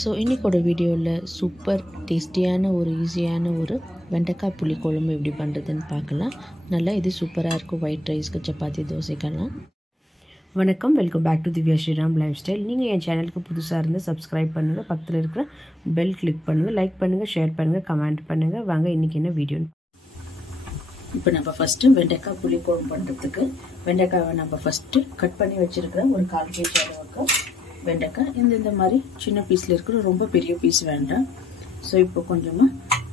So இன்றைக்கோட வீடியோவில் super டேஸ்டியான ஒரு ஈஸியான ஒரு வெண்டைக்காய் புளிக்குழம்பு எப்படி பண்ணுறதுன்னு பார்க்கலாம். நல்லா இது சூப்பராக இருக்கும் ஒயிட் ரைஸ்க்கு, சப்பாத்தி, தோசைக்கெல்லாம். வணக்கம், welcome back to Divya Sriram lifestyle. நீங்கள் என் சேனலுக்கு புதுசாக இருந்து சப்ஸ்கிரைப் பண்ணுங்கள், பக்கத்தில் இருக்கிற பெல் கிளிக் பண்ணுங்கள், லைக் பண்ணுங்கள், ஷேர் பண்ணுங்கள், கமெண்ட் பண்ணுங்கள். வாங்க இன்றைக்கி என்ன வீடியோன்னு. இப்போ நம்ம ஃபஸ்ட்டு வெண்டைக்காய் புளிக்குழம்பு பண்ணுறதுக்கு வெண்டைக்காவை நம்ம ஃபஸ்ட்டு கட் பண்ணி வச்சுருக்கிறேன். ஒரு 1/4 kg அளவுக்கு வெண்டைக்காய் இந்த மாதிரி சின்ன பீஸில் இருக்கிற, ரொம்ப பெரிய பீஸ் வேண்டாம். ஸோ இப்போ கொஞ்சமாக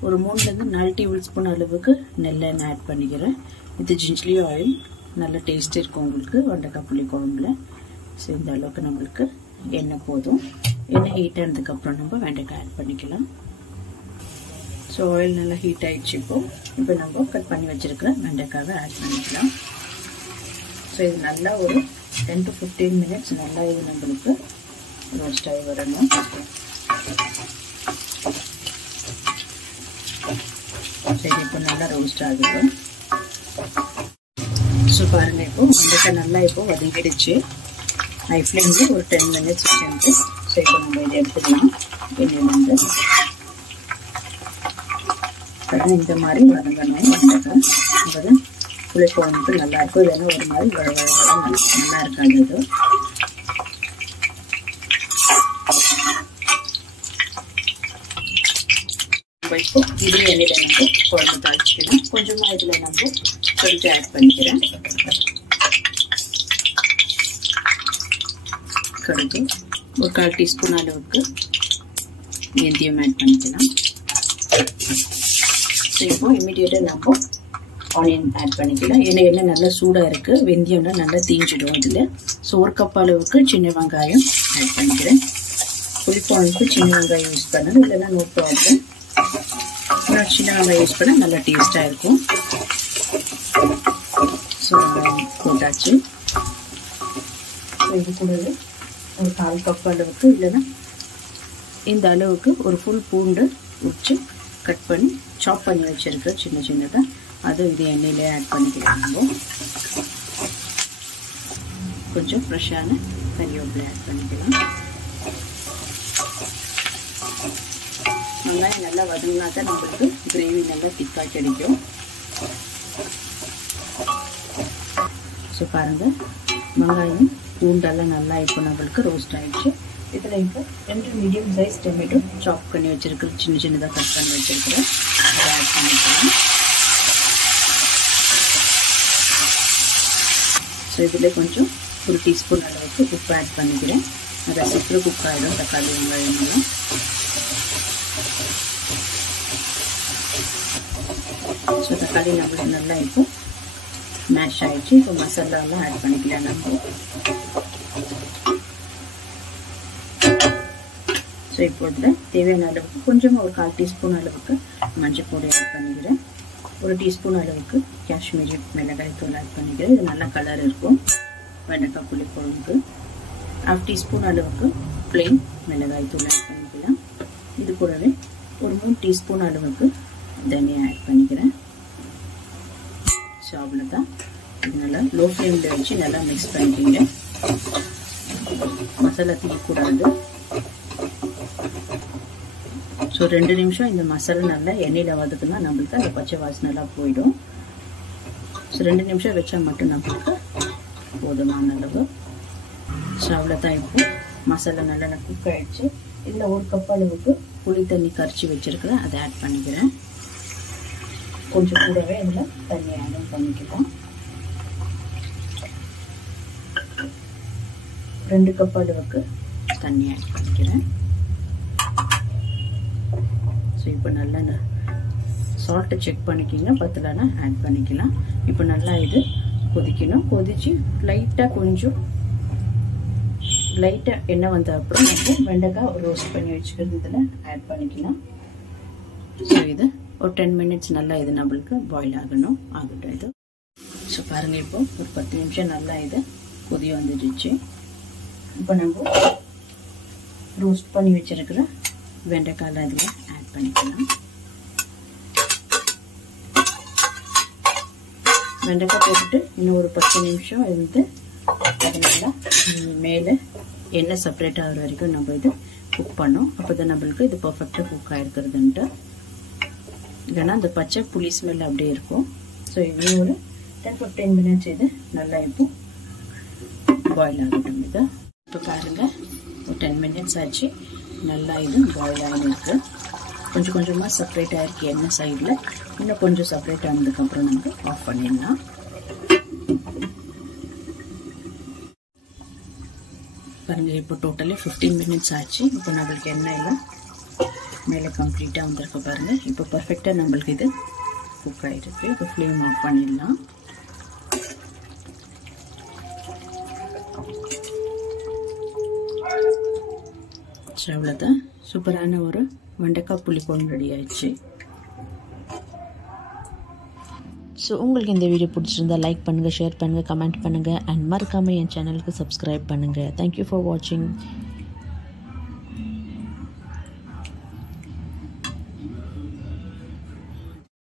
ஒரு 3-4 டேபிள்ஸ்பூன் அளவுக்கு நெல்லெண்ணெய் ஆட் பண்ணிக்கிறேன். இது ஜிஞ்சர்லி ஆயில், நல்ல டேஸ்ட் இருக்கும் உங்களுக்கு வெண்டைக்காய் புளி குழம்புல. ஸோ இந்த அளவுக்கு நம்மளுக்கு எண்ணெய் போதும். எண்ணெய் ஹீட் ஆனதுக்கப்புறம் நம்ம வெண்டைக்காய் ஆட் பண்ணிக்கலாம். ஸோ ஆயில் நல்லா ஹீட் ஆகிடுச்சு. இப்போ நம்ம கட் பண்ணி வச்சுருக்கிற வெண்டைக்காவை ஆட் பண்ணிக்கலாம். ஸோ இது நல்லா ஒரு 10 to 15 minutes நல்லா இது நம்மளுக்கு ரோஸ்ட் ஆகி வரணும். சரி, இப்போ நல்லா ரோஸ்ட் ஆகுது. ஸோ பாருங்க, இப்போ வெண்டைக்காய் நல்லா இப்போ வதங்கிடுச்சு. ஹை ஃப்ளேமில் ஒரு 10 minutes வச்சுட்டு, ஸோ இப்போ நம்ம இதை எடுத்துக்கலாம். எண்ணெயிலேருந்து இந்த மாதிரி வதங்கணும் வெண்டைக்காய். அது புளிக்குழம்புக்கு நல்லா இருக்கும். இல்லைன்னா ஒரு மாதிரி நல்லா இருக்காது. இது இப்போ இதே எண்ணெயில நம்ம குழம்பு தாளிச்சுக்கணும். கொஞ்சமா இதுல நம்ம கொஞ்சம் ஆட் பண்ணிக்கிறேன். கடுகு ஒரு 1/4 டீஸ்பூன் அளவுக்கு வெந்தயம் ஆட் பண்ணிக்கலாம். ஸோ இப்போ இமீடியட்டா நம்ம ஆனியன் ஆட் பண்ணிக்கலாம். எண்ணெய் நல்லா சூடாக இருக்குது. வெந்தயம்னா நல்லா தீஞ்சிடும் இதில். ஸோ 1 கப் அளவுக்கு சின்ன வெங்காயம் ஆட் பண்ணிக்கிறேன். புளிக்குழம்புக்கு சின்ன வெங்காயம் யூஸ் பண்ணணும், இல்லைன்னா நோ ப்ராப்ளம். நான் சின்ன வெங்காயம் யூஸ் பண்ணால் நல்லா டேஸ்ட்டாக இருக்கும். ஸோ போட்டாச்சு. இது கூடவே ஒரு 1/4 கப் அளவுக்கு, இல்லைன்னா இந்த அளவுக்கு ஒரு ஃபுல் பூண்டு உரிச்சு கட் பண்ணி சாப் பண்ணி வச்சுருக்கேன் சின்ன சின்னதாக. அதுவும் இது எண்ணெயிலே ஆட் பண்ணிக்கலாம். நம்ம கொஞ்சம் ஃப்ரெஷ்ஷான கறிவேப்பிலை ஆட் பண்ணிக்கலாம். வெங்காயம் நல்லா வதங்கினா தான் நம்மளுக்கு கிரேவி நல்லா திக்காக கிடைக்கும். ஸோ பாருங்கள், வெங்காயம் பூண்டெல்லாம் நல்லா இப்போ நம்மளுக்கு ரோஸ்ட் ஆகிடுச்சு. இதில் இப்போ 2 மீடியம் சைஸ் டொமேட்டோ சாப் பண்ணி வச்சுருக்கிறேன், சின்ன சின்னதாக கட் பண்ணி வச்சுருக்கிறேன். அதை ஆட் பண்ணிக்கலாம். ஸோ இதில் கொஞ்சம் 1 டீஸ்பூன் அளவுக்கு உப்பு ஆட் பண்ணிக்கிறேன். அதை சீக்கிரம் குக் ஆகிடும் தக்காளி வெங்காயமெல்லாம். ஸோ தக்காளி நம்மளுக்கு நல்லா இப்போ மேஷ் ஆகிடுச்சு. இப்போ மசாலாலாம் ஆட் பண்ணிக்கலாம் நம்ம. ஸோ இப்போ இதில் தேவையான அளவுக்கு கொஞ்சமாக ஒரு 1/4 டீஸ்பூன் அளவுக்கு மஞ்சள் பொடி ஆட் பண்ணிக்கிறேன். 1 டீஸ்பூன் அளவுக்கு காஷ்மீரி மிளகாய் தூள் ஆட் பண்ணிக்கிறேன். இது நல்ல கலர் இருக்கும் வெண்டைக்காய் புளி குழம்புக்கு. 1/2 டீஸ்பூன் அளவுக்கு பிளெயின் மிளகாய் தூள் ஆட் பண்ணிக்கலாம். இது கூடவே ஒரு 3 டீஸ்பூன் அளவுக்கு தனியா ஆட் பண்ணிக்கிறேன். ஸோ அவ்வளோதான். இது நல்லா லோ ஃப்ளேமில் வச்சு நல்லா மிக்ஸ் பண்ணிக்கிறேன். மசாலா தீக்கூடாது. ஸோ 2 நிமிஷம் இந்த மசாலா நல்லா எண்ணெயில் வதக்குனா நம்மளுக்கு அந்த பச்சை வாசனைலாம் போயிடும். ஸோ 2 நிமிஷம் வச்சா மட்டும் நம்மளுக்கு போதுமான அளவு. ஸோ அவ்வளோதான். இப்போ மசாலா நல்லா குக் ஆகிடுச்சு. இதில் 1 கப் அளவுக்கு புளி தண்ணி கரைச்சி வச்சுருக்கிறேன், அதை ஆட் பண்ணிக்கிறேன். கொஞ்சம் கூடவே இதில் தண்ணி ஆட் பண்ணிக்கலாம். 2 கப் அளவுக்கு தண்ணி ஆட் பண்ணிக்கிறேன். ஸோ இப்போ நல்லா சால்ட்டை செக் பண்ணிக்கிங்க, பத்தலைன்னா ஆட் பண்ணிக்கலாம். இப்போ நல்லா இது கொதிக்கணும். கொதிச்சு லைட்டாக எண்ணெய் வந்த அப்புறம் நம்ம வெண்டைக்காய் ரோஸ்ட் பண்ணி வச்சுக்கிறது இதில் ஆட் பண்ணிக்கலாம். ஸோ இது ஒரு 10 minutes நல்லா இது நம்மளுக்கு பாயில் ஆகட்டும் இது. ஸோ பாருங்கள், இப்போ ஒரு 10 நிமிஷம் நல்லா இது கொதி வந்துடுச்சு. இப்போ நம்ம ரோஸ்ட் பண்ணி வச்சுருக்கிற வெண்டைக்காய் இதில் ஆட் பண்ணிக்கலாம். வெண்டைக்காய் போட்டுட்டு இன்னும் ஒரு 10 நிமிஷம் இருந்து அதனால மேலே எண்ணெய் செப்பரேட் ஆகிற வரைக்கும் நம்ம இது குக் பண்ணோம். அப்போ தான் நம்மளுக்கு இது பர்ஃபெக்டாக குக் ஆகிருக்கிறதுன்ட்டு. இல்லைன்னா அந்த பச்சை புளி ஸ்மெல் அப்படியே இருக்கும். ஸோ இது ஒரு 10-15 மினிட்ஸ் இது நல்லா இப்போ பாயில் ஆகட்டும். இது இப்போ பாருங்கள், ஒரு 10 மினிட்ஸ் ஆச்சு. நல்லா இது பாயில் ஆகிருக்கு. கொஞ்சம் கொஞ்சமாக செப்பரேட் ஆகிருக்கு எண்ணெய் சைடில். இன்னும் கொஞ்சம் செப்பரேட் ஆனதுக்கப்புறம் நம்ம ஆஃப் பண்ணிடலாம். பாருங்கள், இப்போ டோட்டலி 15 மினிட்ஸ் ஆச்சு. இப்போ நம்மளுக்கு எண்ணெயெல்லாம் மேலே கம்ப்ளீட்டாக வந்திருக்கு பாருங்கள். இப்போ பர்ஃபெக்டாக நம்மளுக்கு இது குக் ஆகிருக்கு. இப்போ ஃப்ளேம் ஆஃப் பண்ணிடலாம். அவ்வளோதான், சூப்பரான ஒரு வெண்டைக்காய் புளிக்குழம்பு ரெடி ஆயிடுச்சு. ஸோ உங்களுக்கு இந்த வீடியோ பிடிச்சிருந்தா லைக் பண்ணுங்கள், ஷேர் பண்ணுங்கள், கமெண்ட் பண்ணுங்கள் அண்ட் மறக்காமல் என் சேனலுக்கு சப்ஸ்கிரைப் பண்ணுங்கள். தேங்க்யூ ஃபார் வாட்சிங்.